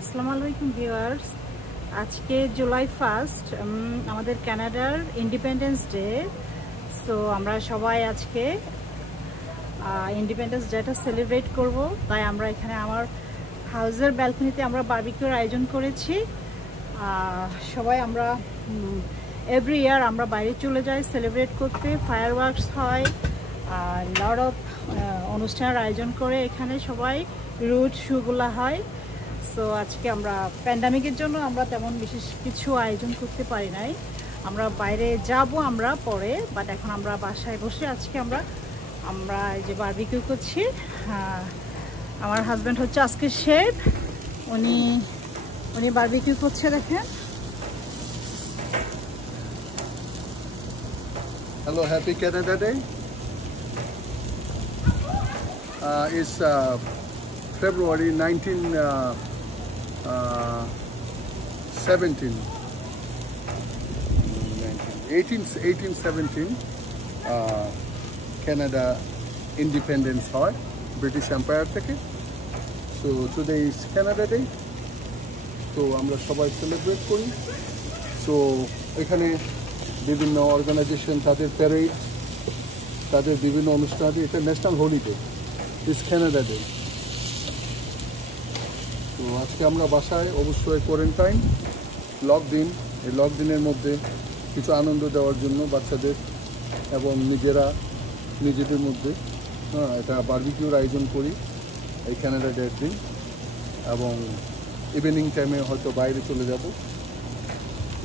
আসসালামু আলাইকুম ভিউয়ার্স, আজকে জুলাই 1 আমাদের কানাডার ইন্ডিপেন্ডেন্স ডে। সো আমরা সবাই আজকে ইন্ডিপেন্ডেন্স ডেটা সেলিব্রেট করব, তাই আমরা এখানে আমার হাউসের ব্যালকনিতে আমরা বারবিকিউর আয়োজন করেছি। সবাই আমরা এভরি ইয়ার আমরা বাইরে চলে যাই সেলিব্রেট করতে, ফায়ার ওয়ার্কস হয়, লট অফ অনুষ্ঠানের আয়োজন করে এখানে সবাই রুট শুগুলা হয়। সো আজকে আমরা প্যান্ডামিকের জন্য আমরা তেমন বিশেষ কিছু আয়োজন করতে পারি নাই, আমরা বাইরে যাব আমরা পরে, বাট এখন আমরা বাসায় বসে আজকে আমরা এই যে বারবিকিউ করছি। আমার হাজব্যান্ড হচ্ছে আজকে শেফ, উনি বারবিকিউ করছে, দেখেন। Hello, happy Canada Day. It's February 1817 Canada independence হয় British Empire থেকে। So today is Canada Day, তো আমরা সবাই সেলিব্রেট করি। সো এখানে বিভিন্ন অর্গানাইজেশন তাদের প্যারেড, তাদের বিভিন্ন অনুষ্ঠান, এটা ন্যাশনাল হলিডে, ইস ক্যানাডা ডে। তো আজকে আমরা বাসায় অবশ্যই কোয়ারেন্টাইন লকদিন, এই লকদিনের মধ্যে কিছু আনন্দ দেওয়ার জন্য বাচ্চাদের এবং নিজেদের মধ্যে এটা বারবিকিউর আয়োজন করি এই ক্যানাডা ডের দিন, এবং ইভিনিং টাইমে হয়তো বাইরে চলে যাব,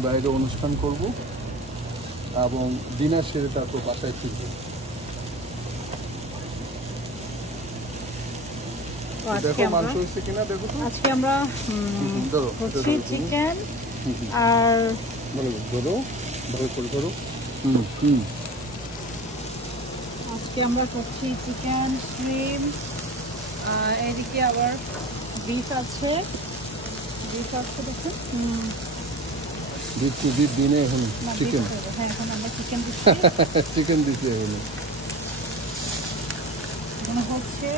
বাইরে অনুষ্ঠান করব এবং ডিনার সেরে তারপর বাসায় ফিরব। দেখো মাংস হচ্ছে কিনা, দেখো তো। আজকে আমরা করছি চিকেন আর ধরো ধরো। আজকে আমরা করছি চিকেন, শ্রিম্প, আর এদিকে আবার বিফ আছে দেখুন। বিফ দিনে এখন চিকেন, হ্যাঁ এখন আমরা চিকেন চিকেন দিচ্ছি এখন হচ্ছে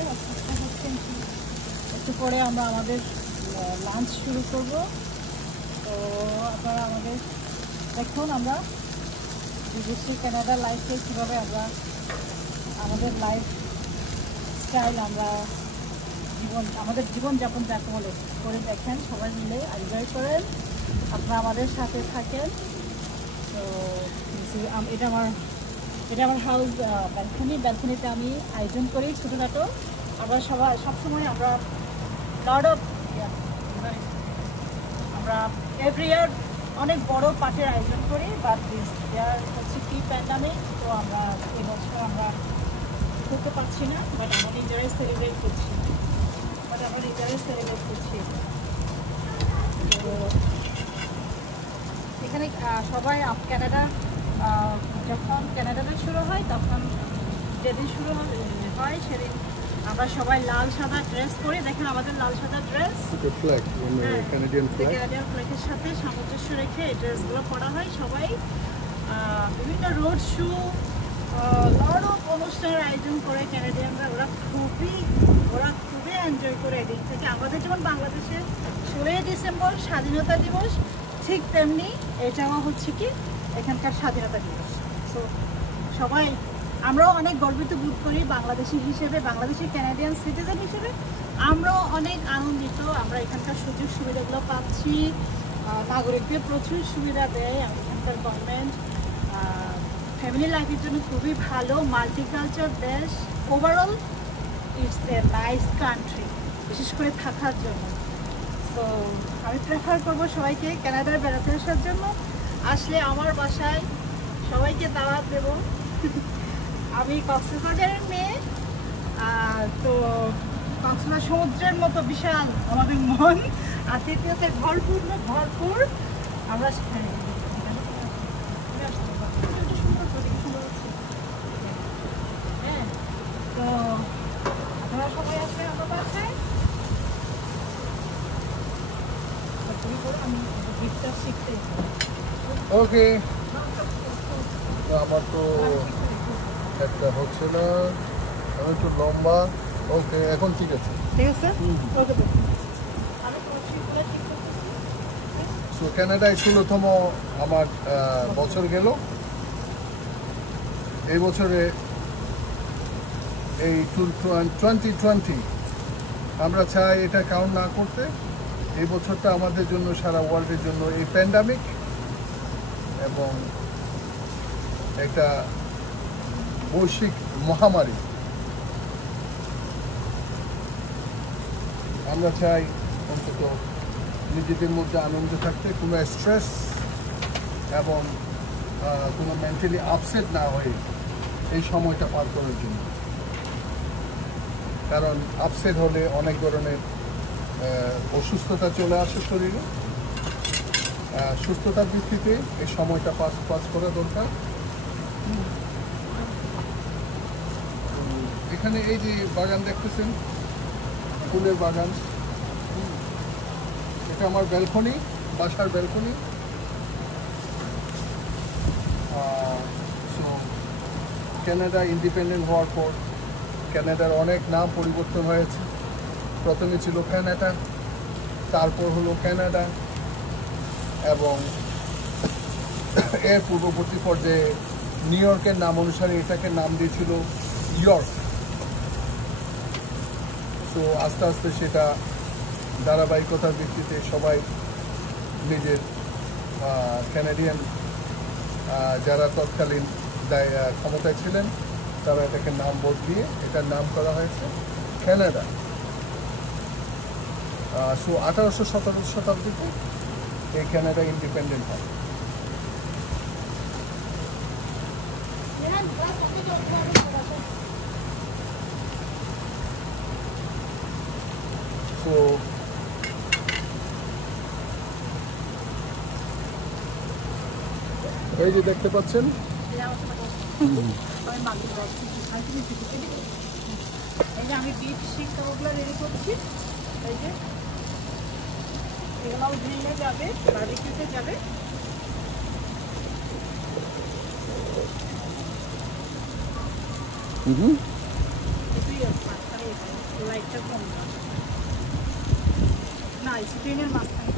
একটু পরে আমরা আমাদের লাঞ্চ শুরু করব। তো আপনারা আমাদের দেখুন আমরা বিদেশি কানাডা লাইফে কীভাবে আমরা আমাদের লাইফ স্টাইল, আমাদের জীবনযাপন যাকে বলে করে দেখেন, সবাই মিলে এনজয় করেন, আপনারা আমাদের সাথে থাকেন। তো এটা আমার হাউস ব্যালকনিতে আমি আয়োজন করি ছোটোখাটো। আমরা সবসময় আমরা আমরা এভরি ইয়ার অনেক বড় পার্টির আয়োজন করি, বাট দিস ইয়ার হচ্ছে কি প্যান্ডামিক, তো আমরা এবছর আমরা করতে পারছি না, বাট আমরা নিজেরাই সেলিব্রেট করছি। তো এখানে সবাই কানাডা, যখন ক্যানাডাতে শুরু হয় তখন যেদিন শুরু হয় সেদিন আমরা সবাই লাল সাদা ড্রেস পরি। দেখেন আমাদের লাল সাদা ড্রেস, কানাডিয়ান ফ্ল্যাগের সাথে সামঞ্জস্য রেখে এই ড্রেসগুলো পরা হয়। সবাই বিভিন্ন রোড শো, লট অফ অনুষ্ঠানের আয়োজন করে ক্যানাডিয়ানরা, ওরা খুবই এনজয় করে এদিক থেকে। আমাদের যেমন বাংলাদেশে 16 ডিসেম্বর স্বাধীনতা দিবস, ঠিক তেমনি এটাও হচ্ছে কি এখানকার স্বাধীনতা দিবস। সো সবাই আমরাও অনেক গর্বিত বোধ করি বাংলাদেশি হিসেবে, বাংলাদেশি ক্যানাডিয়ান সিটিজেন হিসেবে আমরাও অনেক আনন্দিত। আমরা এখানকার সুযোগ সুবিধাগুলো পাচ্ছি, নাগরিকদের প্রচুর সুবিধা দেয় এখানকার গভর্নমেন্ট। ফ্যামিলি লাইফের জন্য খুবই ভালো, মাল্টিকালচার দেশ। Overall it's a nice country, বিশেষ করে থাকার জন্য। তো আমি প্রেফার করবো সবাইকে কানাডায় বেড়াতে আসার জন্য। আসলে আমার বাসায় সবাইকে দাওয়াত দেব। আমি কক্সবাজারের মেয়ে, তো কক্সবাজার সমুদ্রের মতো বিশাল আমাদের মন, আতিথ্যতে ভরপুর। আমরা তো আপনারা সবাই আসবেন আমার বাসায়। আমি গিফটটা শিখতে ওকে। আমার তো একটা হচ্ছে না, আমি একটু লম্বা। ওকে, এখন ঠিক আছে। ওকে। আমি তো কানাডায় 16তম আমার বছর গেল। এই বছরে এই 2020 আমরা চাই এটা কাউন্ট না করতে। এই বছরটা আমাদের জন্য, সারা ওয়ার্ল্ডের জন্য এই প্যান্ডামিক এবং একটা বৈশ্বিক মহামারী, আমরা চাই অন্তত নিজেদের মধ্যে আনন্দ থাকতে, কোনো স্ট্রেস এবং কোনো মেন্টালি আপসেট না হয়ে এই সময়টা পার করার জন্য। কারণ আপসেট হলে অনেক ধরনের অসুস্থতা চলে আসে শরীরে। সুস্থতার ভিত্তিতে এই সময়টা পাস করা দরকার। এখানে এই যে বাগান দেখতেছেন, ফুলের বাগান, এটা আমার ব্যালকনি, বাসার ব্যালকনি। সো কানাডা ইন্ডিপেন্ডেন্ট হওয়ার পর কানাডার অনেক নাম পরিবর্তন হয়েছে। প্রথমে ছিল কানাডা, তারপর হলো কানাডা, এবং এর পূর্ববর্তী পর্যায়ে নিউ ইয়র্কের নাম অনুসারে এটাকে নাম দিয়েছিল ইয়র্ক। তো আস্তে আস্তে সেটা ধারাবাহিকতার ভিত্তিতে সবাই নিজের কানাডিয়ান যারা তৎকালীন ক্ষমতায় ছিলেন তারা এটাকে নাম বদলিয়ে এটার নাম করা হয়েছে কানাডা। সো 1817 শতাব্দীতে এই কানাডা ইন্ডিপেন্ডেন্ট হয়। তো এই যে দেখতে পাচ্ছেন, এই যে আমি বিট শিক ওগুলো রেডি করছি। এই যে এগুলো গ্রিলে যাবে, বারবিকিউতে যাবে। লাইটটা কম না, স্ক্রিনের মাঝখানে।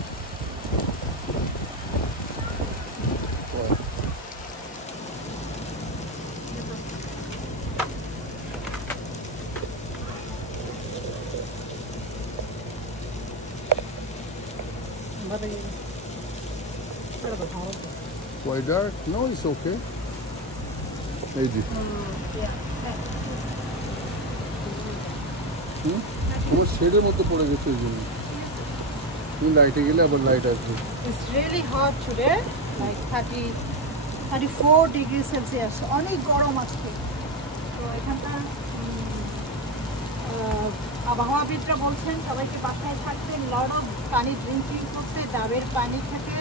Why dark? No, it's okay. এই যে আমার শেডের মধ্যে পড়ে গেছে, এই জন্য তুমি লাইটে গেলে আবার লাইট আসবে। It's really hot today, like 34 degrees Celsius. অনেক গরম আজকে। তো এখানকার আবহাওয়াবিদরা বলছেন সবাইকে বাসায় থাকতে, লট অফ পানি ড্রিঙ্কিং করতে, ডাবের পানি থেকে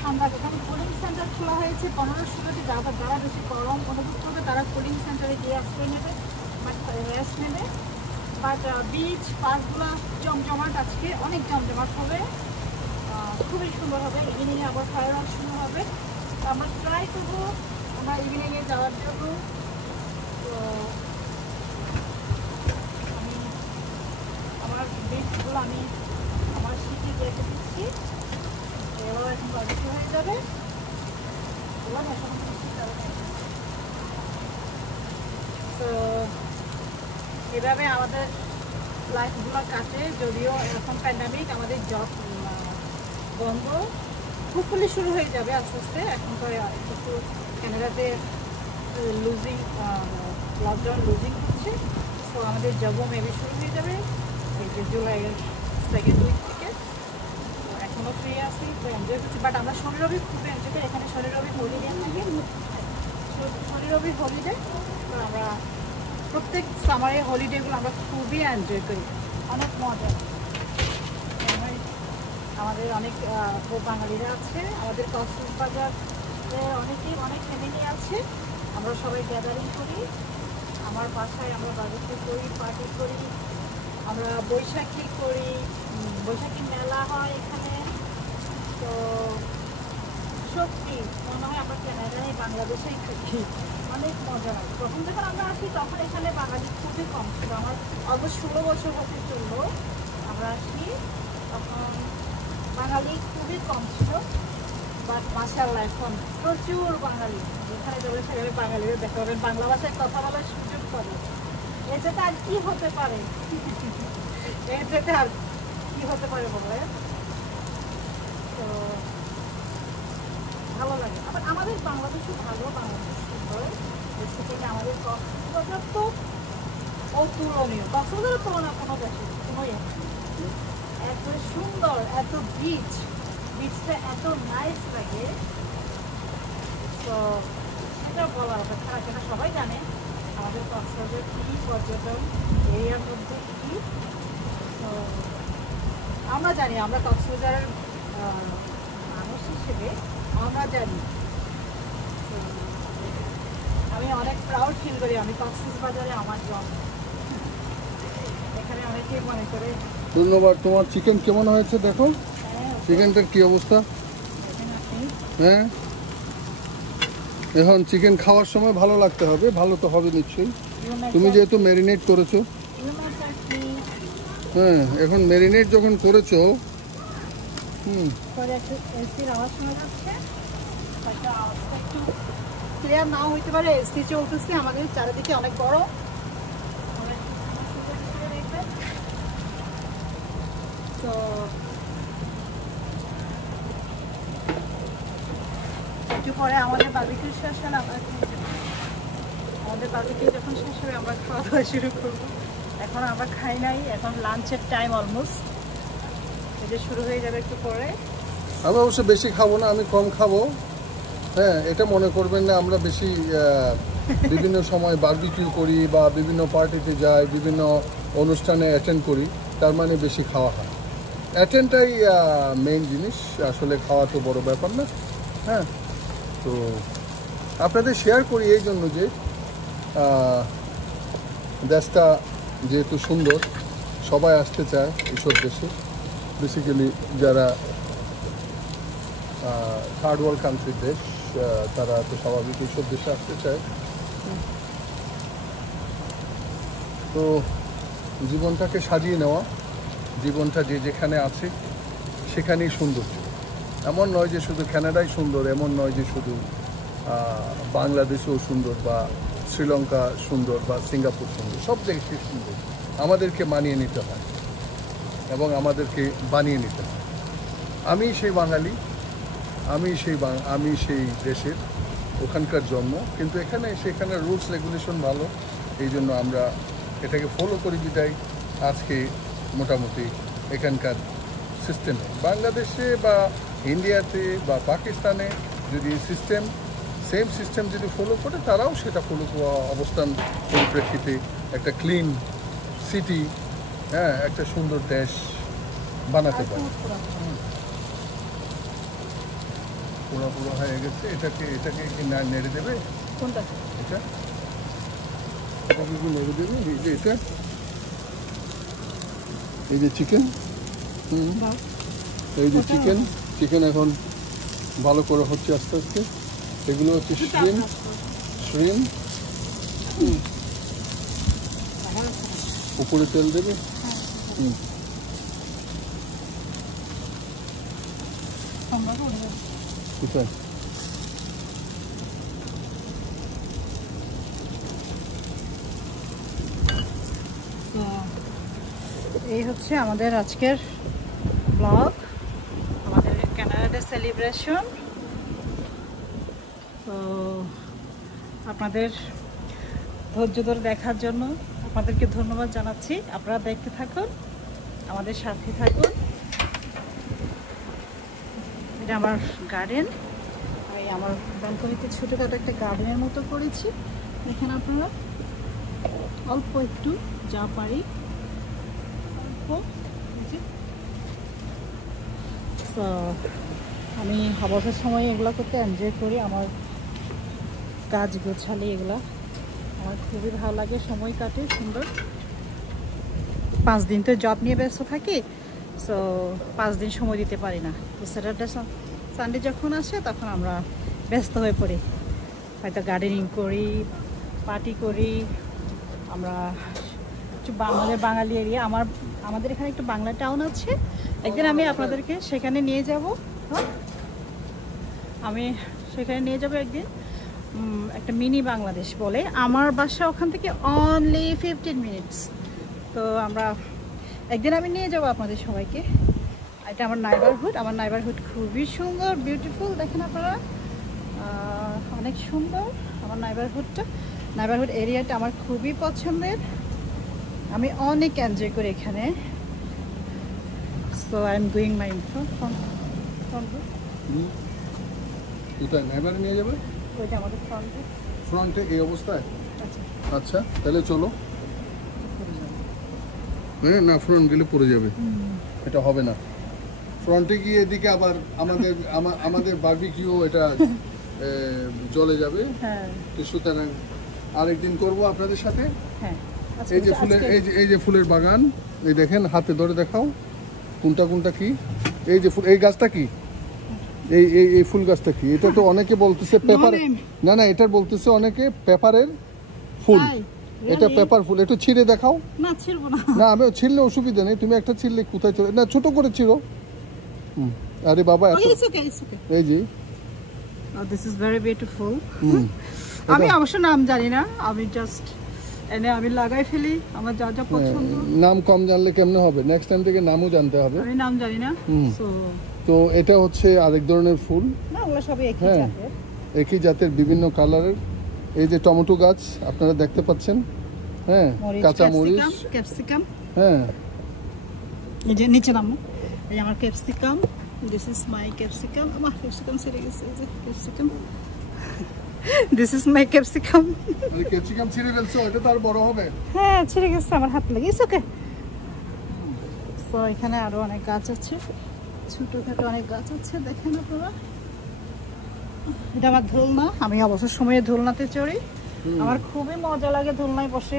ঠান্ডা। এখানে কুলিং সেন্টার খোলা হয়েছে 15-16টি। যারা বেশি গরম অনুভব করবে তারা কুলিং সেন্টারে গিয়ে আশ্রয় নেবে, রেস্ট নেবে। বাট বিচ পার্কগুলো জমজমাট, আজকে অনেক জমজমাট হবে, খুবই সুন্দর হবে। ইভিনিংয়ে আবার ফায়ার ওয়ার্ক শুরু হবে। আমরা ট্রাই করবো আমরা ইভিনিংয়ে যাওয়ার জন্য। তো আমি আমার বিচগুলো আমি আমার সিটে রেখে দিচ্ছি। এবার এখন বাড়িতে হয়ে যাবে। তো এভাবে আমাদের লাইফগুলো কাটে। যদিও এখন প্যান্ডামিক, আমাদের জব বন্ধ, হোপফুলি শুরু হয়ে যাবে আস্তে আস্তে। এখন তো একটু কানাডাতে লুজিং, লকডাউন লুজিং হচ্ছে। তো আমাদের জবও মেবি শুরু হয়ে যাবে এই যে জুলাইয়ের 2nd উইক থেকে। তো এখনও ফ্রি আছি, তো এনজয় করছি। বাট আমরা শনি রবি খুব এনজয় করি। এখানে শনি রবি হলিডে থাকে, শনি রবি হলিডে। তো আমরা প্রত্যেক সামারের হলিডেগুলো আমরা খুবই এনজয় করি, অনেক মজা। আমাদের অনেক বাঙালিরা আছে, আমাদের কক্সবাজারে অনেকেই অনেক ফ্যামিলি আছে। আমরা সবাই গ্যাদারিং করি, আমার বাসায় আমরা বার্বিকিউ করি, পার্টি করি, আমরা বৈশাখী করি, বৈশাখী মেলা হয় এখানে। তো সত্যি মনে হয় আমরা কানাডায় বাংলাদেশেই থাকি, অনেক মজা হয়। প্রথম যখন আমরা আসি তখন এখানে বাঙালি খুবই কম ছিল। আমার অলমোস্ট 16 বছর হতে চললো আমরা আসি, তখন বাঙালি বাঙালি খুবই কম ছিল, বাট মাশাআল্লাহ এখন প্রচুর বাঙালি। যেখানে যাবে সেখানে বাঙালিদের দেখা পাবেন, বাংলা ভাষায় কথা বলার সুযোগ পাবে। এর যেটা আর কি হতে পারে, এর যেটা আর কি হতে পারে বলে। তো ভালো লাগে। আবার আমাদের বাংলাদেশও ভালো, বাংলাদেশ সুন্দর, বেসিক্যালি আমাদের কক্সবাজার তো অতুলনীয়। কক্সবাজারের তুলনা কোনো দেশে কোনোই এত সুন্দর, এত বিচটা এত নাইস লাগে। তো সেটা বলার অপেক্ষা রাখে না, সবাই জানে আমাদের কক্সবাজার কী পর্যটন এরিয়ার মধ্যে কী। তো আমরা জানি, আমরা কক্সবাজারের মানুষ হিসেবে আমরা জানি। আমি অনেক প্রাউড ফিল করি, আমি কক্সবাজারে আমার জন্ম। এখানে অনেকেই মনে করে। ধন্যবাদ। তোমার চিকেন কেমন হয়েছে দেখো, চিকেনটার কি অবস্থা? হ্যাঁ, এখন চিকেন খাওয়ার সময় ভালো লাগতে হবে, ভালো তো হবে নিশ্চয়ই। তুমি যেহেতু ম্যারিনেট করেছো, হ্যাঁ, এখন ম্যারিনেট যখন করেছো, ক্লিয়ার নাও হইতে পারে, এসি চলতেছে আমাদের চারিদিকে, অনেক বড়। তো একটু পরে আমাদের বারবিকিউ শেষ হলে আমাদের বারবিকিউ যখন শেষ হবে আমরা খাওয়া দাওয়া শুরু করবো। এখন আমরা খাই নাই, এখন লাঞ্চের টাইম অলমোস্ট, এটা শুরু হয়ে যাবে একটু পরে। আমি অবশ্য বেশি খাবো না, আমি কম খাবো। হ্যাঁ, এটা মনে করবেন না আমরা বেশি বিভিন্ন সময় বারবিকিউ করি বা বিভিন্ন পার্টিতে যাই, বিভিন্ন অনুষ্ঠানে অ্যাটেন্ড করি, তার মানে বেশি খাওয়া হয়। অ্যাটেন্ডটাই মেইন জিনিস, আসলে খাওয়া তো বড় ব্যাপার না। হ্যাঁ, তো আপনাদের শেয়ার করি এই জন্য যে দেশটা যেহেতু সুন্দর, সবাই আসতে চায় এইসব দেশে, বেসিক্যালি যারা থার্ড ওয়ার্ল্ড কান্ট্রির দেশ, তারা তো স্বাভাবিক এইসব দেশে আসতে চায়। তো জীবনটাকে সাজিয়ে নেওয়া, জীবনটা যে যেখানে আছে সেখানেই সৌন্দর্য। এমন নয় যে শুধু কানাডাই সুন্দর, এমন নয় যে শুধু বাংলাদেশও সুন্দর বা শ্রীলঙ্কা সুন্দর বা সিঙ্গাপুর সুন্দর, সব দেশই সুন্দর। আমাদেরকে মানিয়ে নিতে হয় এবং আমাদেরকে বানিয়ে নিতে হয়। আমি সেই বাঙালি, আমি সেই দেশের, ওখানকার জন্ম, কিন্তু এখানে সেখানে রুলস রেগুলেশন ভালো, এই জন্য আমরা এটাকে ফলো করি বিদায় আজকে মোটামুটি এখানকার সিস্টেমে। বাংলাদেশে বা ইন্ডিয়াতে বা পাকিস্তানে যদি সেম সিস্টেম যদি ফলো করে, তারাও সেটা ফলো অবস্থান পরিপ্রেক্ষিতে একটা ক্লিন সিটি, হ্যাঁ, একটা সুন্দর দেশ বানাতে পারে। পুরো হয়ে গেছে, এটাকে কি না নেড়ে দেবে? কোনটা? এটাকে কি নেড়ে দেবে? এটা এই যে চিকেন, এই যে চিকেন এখন ভালো করে হচ্ছে আস্তে আস্তে। এগুলো হচ্ছে শ্রিম, উপরে তেল দেবে। কোথায়? এই হচ্ছে আমাদের আজকের ব্লগ, আমাদের কানাডা ডে সেলিব্রেশন। তো আপনাদের ধৈর্য ধরে দেখার জন্য আপনাদেরকে ধন্যবাদ জানাচ্ছি। আপনারা দেখতে থাকুন, আমাদের সাথে থাকুন। এটা আমার গার্ডেন, আমি আমার ব্যালকনিতে ছোটোখাটো একটা গার্ডেনের মতো করেছি। দেখেন আপনারা, অল্প একটু যা পারি তো আমি অবসর সময় এগুলো করতে এনজয় করি। আমার কাজ গোছালি এগুলা আমার খুবই ভালো লাগে, সময় কাটে সুন্দর। 5 দিন তো জব নিয়ে ব্যস্ত থাকি, সো 5 দিন সময় দিতে পারি না। তো স্যাটারডে সানডে যখন আসে তখন আমরা ব্যস্ত হয়ে পড়ি, হয়তো গার্ডেনিং করি, পার্টি করি। আমরা একটু আমাদের বাঙালি এরিয়া, আমাদের এখানে একটু বাংলা টাউন আছে, একদিন আমি আপনাদেরকে সেখানে নিয়ে যাব। হ্যাঁ, আমি সেখানে নিয়ে যাব একদিন। একটা মিনি বাংলাদেশ বলে, আমার বাসা ওখান থেকে অনলি 15 মিনিটস। তো আমরা একদিন আমি নিয়ে যাব আপনাদের সবাইকে। এটা আমার নাইবারহুড। আমার নাইবারহুড খুবই সুন্দর, বিউটিফুল। দেখেন আপনারা, অনেক সুন্দর আমার নাইবারহুড এরিয়াটা আমার খুবই পছন্দের। আমি অনেক এনজয় করি এখানে। সো আই এম গোয়িং মাই কোথায় নাইবারে নিয়ে যাবে? ওইটা আমাদের ফ্রন্টে এই অবস্থায়? আচ্ছা, আচ্ছা, তাহলে চলো। হ্যাঁ, না ফ্রন্ট গেলে পড়ে যাবে, এটা হবে না। ফ্রন্টে গিয়ে এদিকে আবার আমাদের বারবিকিউ এটা জ্বলে যাবে। হ্যাঁ, সুতরাং আরেকদিন করব আপনাদের সাথে। হ্যাঁ। এই যে ফুলের এই যে ফুলের বাগান, এই দেখেন, হাতে ধরে দেখাও কোনটা কি। এই যে ফুল, এই গাছটা কি? এই ফুল গাছটা কি? এটা তো অনেকে বলতেছে পেপার। না, এটার বলতেছে অনেকে পেপারের ফুল। এটা পেপার ফুল। একটু ছিঁড়ে দেখাও। না, ছিড়বো না। না, আমি ছিঁড়লে অসুবিধা নেই, তুমি একটা ছিঁড়লে কোথায় চলে না, ছোট করে ছিঁড়ো। আরে বাবা, এই যে দিস ইজ ভেরি বিউটিফুল। আমি অবশ্য নাম জানি না, আমি জাস্ট এনে আমি লাগাই ফেলি আমার যা যা পছন্দ। নাম কম জানলে কেমনে হবে? নেক্সট টাইম থেকে নামও জানতে হবে। আমি নাম জানি না। তো এটা হচ্ছে আরেক ধরনের ফুল। না, ওগুলো সবই একই জাতের। একই জাতের, বিভিন্ন কালারের। এই যে টমেটো গাছ আপনারা দেখতে পাচ্ছেন। হ্যাঁ, কাঁচা মরিচ, ক্যাপসিকাম। হ্যাঁ, এই যে নিচে নামো, এই আমার capsicum. This is my capsicum. আমার ক্যাপসিকাম ছেড়ে গেছে, এই যে capsicum. This is my capsicum. মানে ক্যাপসিকাম ছিঁড়ে ফেলছো, এটা তো আর বড় হবে। হ্যাঁ, ছিঁড়ে গেছে, আমার হাত লেগে গেছে। ওকে, সো এখানে আরো অনেক গাছ আছে, ছোটখাটো অনেক গাছ আছে, দেখেন আপনারা। এটা আমার দোলনা। আমি অবসর সময়ে দোলনাতে চড়ি। আমার খুবই মজা লাগে দোলনায় বসে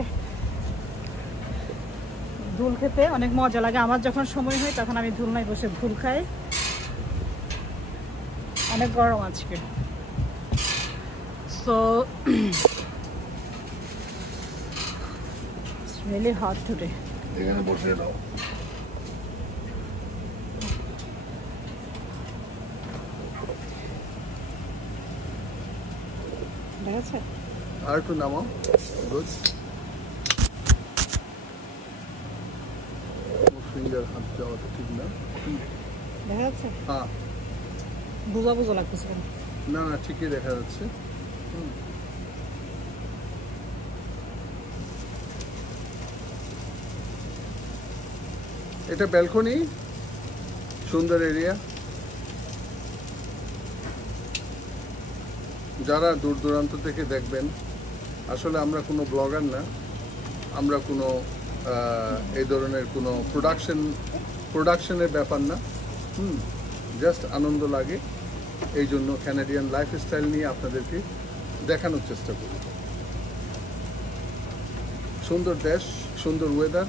ধুল খেতে, অনেক মজা লাগে। আমার যখন সময় হয় তখন আমি দোলনায় বসে ধুল খাই। অনেক গরম আজকে, so it's really hot today. এখানে বসে দাও। দেখা যাচ্ছে? আর একটু নামাও। গুড। ফিঙ্গার হাত যাওয়াটা ঠিক না। দেখা যাচ্ছে? হ্যাঁ, বুঝা লাগতেছে কেন? না, ঠিকই দেখা যাচ্ছে। এটা ব্যালকনি, সুন্দর এরিয়া। যারা দূর দূরান্ত থেকে দেখবেন, আসলে আমরা কোনো ব্লগার না, আমরা কোনো এই ধরনের কোনো প্রোডাকশনের ব্যাপার না। জাস্ট আনন্দ লাগে, এই জন্য ক্যানাডিয়ান লাইফস্টাইল নিয়ে আপনাদেরকে দেখানোর চেষ্টা করি। সুন্দর দেশ, সুন্দর ওয়েদার।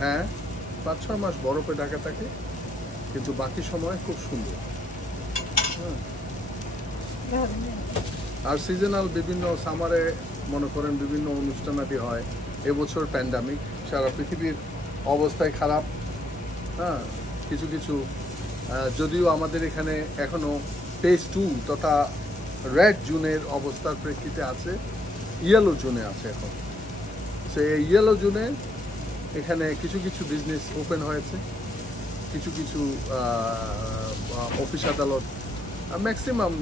হ্যাঁ, 5-6 মাস বরফে ঢাকা থাকে, কিন্তু বাকি সময় খুব সুন্দর। হ্যাঁ, আর সিজনাল বিভিন্ন সামারে মনে করেন বিভিন্ন অনুষ্ঠানাদি হয়। এবছর প্যান্ডামিক, সারা পৃথিবীর অবস্থায় খারাপ। হ্যাঁ, কিছু যদিও আমাদের এখানে এখনো ফেজ 2 তথা রেড জোনের অবস্থার প্রেক্ষিতে আছে, ইয়েলো জোনে আছে এখন। সেই ইয়েলো জোনে এখানে কিছু বিজনেস ওপেন হয়েছে, কিছু অফিস আদালত, ম্যাক্সিমাম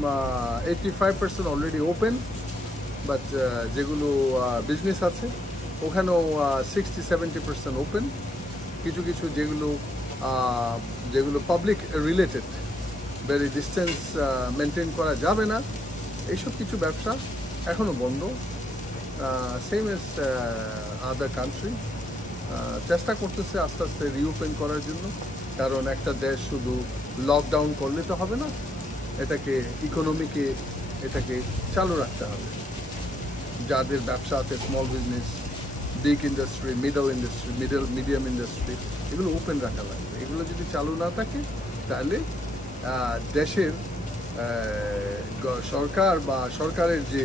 85% অলরেডি ওপেন। বাট যেগুলো বিজনেস আছে ওখানেও 60-70% ওপেন। কিছু যেগুলো public related, very distance maintain করা যাবে না, এইসব কিছু ব্যবসা এখনও বন্ধ। সেম এজ আদার কান্ট্রি চেষ্টা করতেছে আস্তে আস্তে রিওপেন করার জন্য। কারণ একটা দেশ শুধু লকডাউন করলে তো হবে না, এটাকে ইকোনমিকে এটাকে চালু রাখতে হবে। যাদের ব্যবসা আছে, small business, big industry, medium industry, এগুলো ওপেন রাখা লাগবে। এগুলো যদি চালু না থাকে তাহলে দেশের সরকার বা সরকারের যে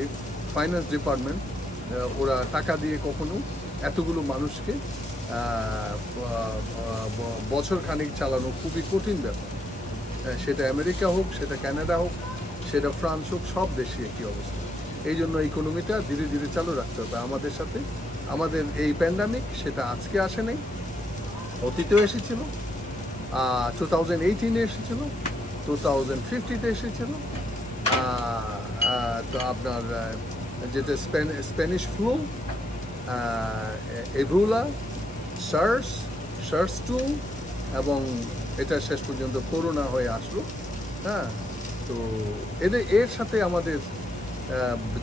ফাইন্যান্স ডিপার্টমেন্ট, ওরা টাকা দিয়ে কখনো এতগুলো মানুষকে বছর খানিক চালানো খুবই কঠিন ব্যাপার। সেটা আমেরিকা হোক, সেটা কানাডা হোক, সেটা ফ্রান্স হোক, সব দেশে একই অবস্থা। এই জন্য ইকোনমিটা ধীরে ধীরে চালু রাখতে হবে আমাদের সাথে। আমাদের এই প্যান্ডামিক সেটা আজকে আসে নাই, অতীতেও এসেছিল, 2018-এ এসেছিল, 2050-তে এসেছিল, তো আপনার যেটা স্প্যানিশ ফ্লু, এভোলা, সার্স 2, এবং এটা শেষ পর্যন্ত করোনা হয়ে আসলো। হ্যাঁ, তো এর সাথে আমাদের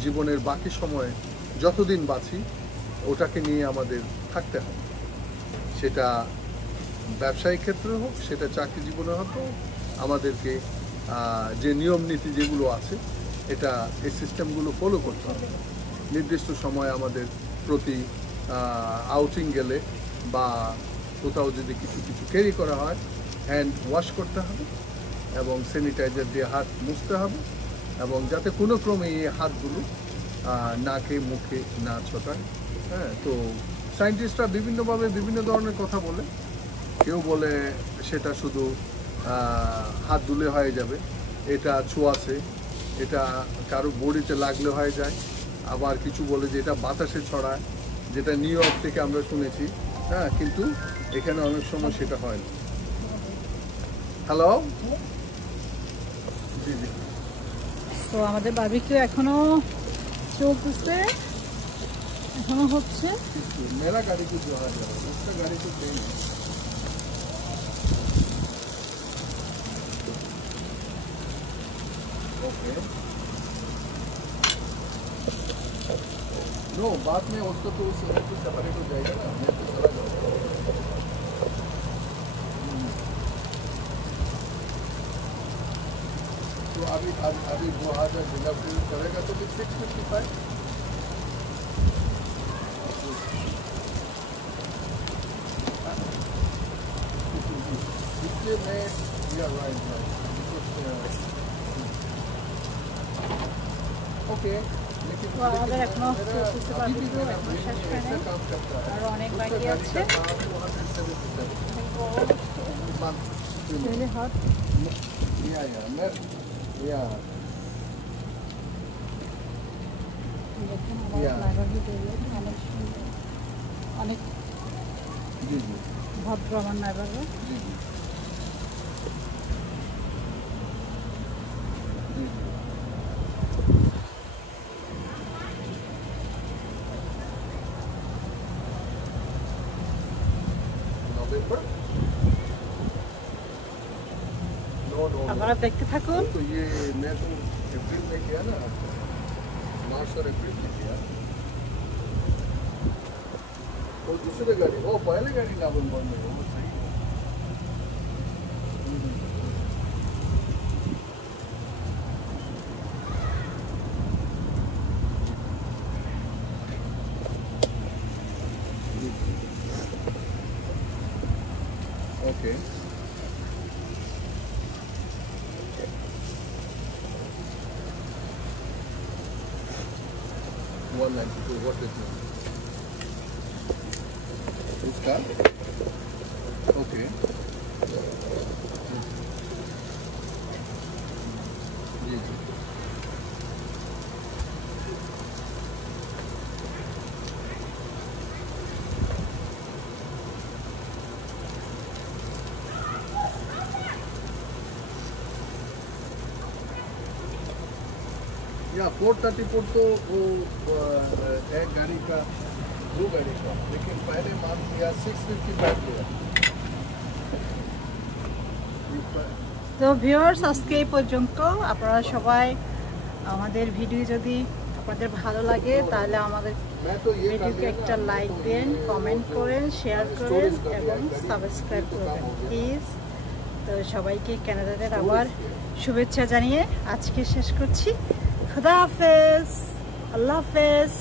জীবনের বাকি সময় যতদিন বাঁচি ওটাকে নিয়ে আমাদের থাকতে হবে। সেটা ব্যবসায়িক ক্ষেত্রে হোক, সেটা চাকরি জীবনে হতো, আমাদেরকে যে নিয়ম নীতি যেগুলো আছে এটা এই সিস্টেমগুলো ফলো করতে হবে। নির্দিষ্ট সময় আমাদের প্রতি আউটিং গেলে বা কোথাও যদি কিছু ক্যারি করা হয়, হ্যান্ড ওয়াশ করতে হবে এবং স্যানিটাইজার দিয়ে হাত মুছতে হবে, এবং যাতে কোনো ক্রমে এই হাতগুলো নাকে মুখে না ছোটায়। হ্যাঁ, তো সায়েন্টিস্টরা বিভিন্নভাবে বিভিন্ন ধরনের কথা বলে। কেউ বলে সেটা শুধু হাত ধুলে হয়ে যাবে, এটা ছোঁয়াছে, এটা কারো বডিতে লাগলে হয়ে যায়। আবার কিছু বলে যে এটা বাতাসে ছড়ায়, যেটা নিউ ইয়র্ক থেকে আমরা শুনেছি। হ্যাঁ, কিন্তু এখানে অনেক সময় সেটা হয় না। হ্যালো, জি জি। তো আমাদের বারবিকিউ এখনো চলতেছে, এখনো হচ্ছে। मेरा गाड़ी को जो है उसका गाड़ी को चेंज। ओके, नो बाद में उसको तो सेपरेट हो जाएगा ना, मैं तो चला जाऊँगा। तो अभी 2000 डिलीवरी करेगा तो फिर 655। में या राइट ओके, लेकिन আমাদের এখনো চলতেছে বারবিকিউ, এখনো শেষ হয় নাই, আরো অনেক বাকি আছে। Really hot. দেখেন আমার নাইবারহুড এরিয়া অনেক সুন্দর, অনেক ভদ্র আমার নাইবারহুড। আপনারা দেখতে থাকুন। तो ये मैं तो अप्रैल में किया ना, मार्च और अप्रैल में किया। वो दूसरे गाड़ी, वो पहले गाड़ी ना बन बंद है, वो सही है। Okay, 192, what is it? उसका ओके, जी जी। या 434 तो वो एक गाड़ी का, दो गाड़ी का, लेकिन पहले मान लिया 655 लिया। তো ভিউয়ার্স, আজকে এই পর্যন্ত। আপনারা সবাই আমাদের ভিডিও যদি আপনাদের ভালো লাগে তাহলে আমাদের ভিডিওকে একটা লাইক দেন, কমেন্ট করেন, শেয়ার করেন এবং সাবস্ক্রাইব করবেন প্লিজ। তো সবাইকে কানাডাদের আবার শুভেচ্ছা জানিয়ে আজকে শেষ করছি। খুদা হাফেজ, আল্লাহ হাফেজ।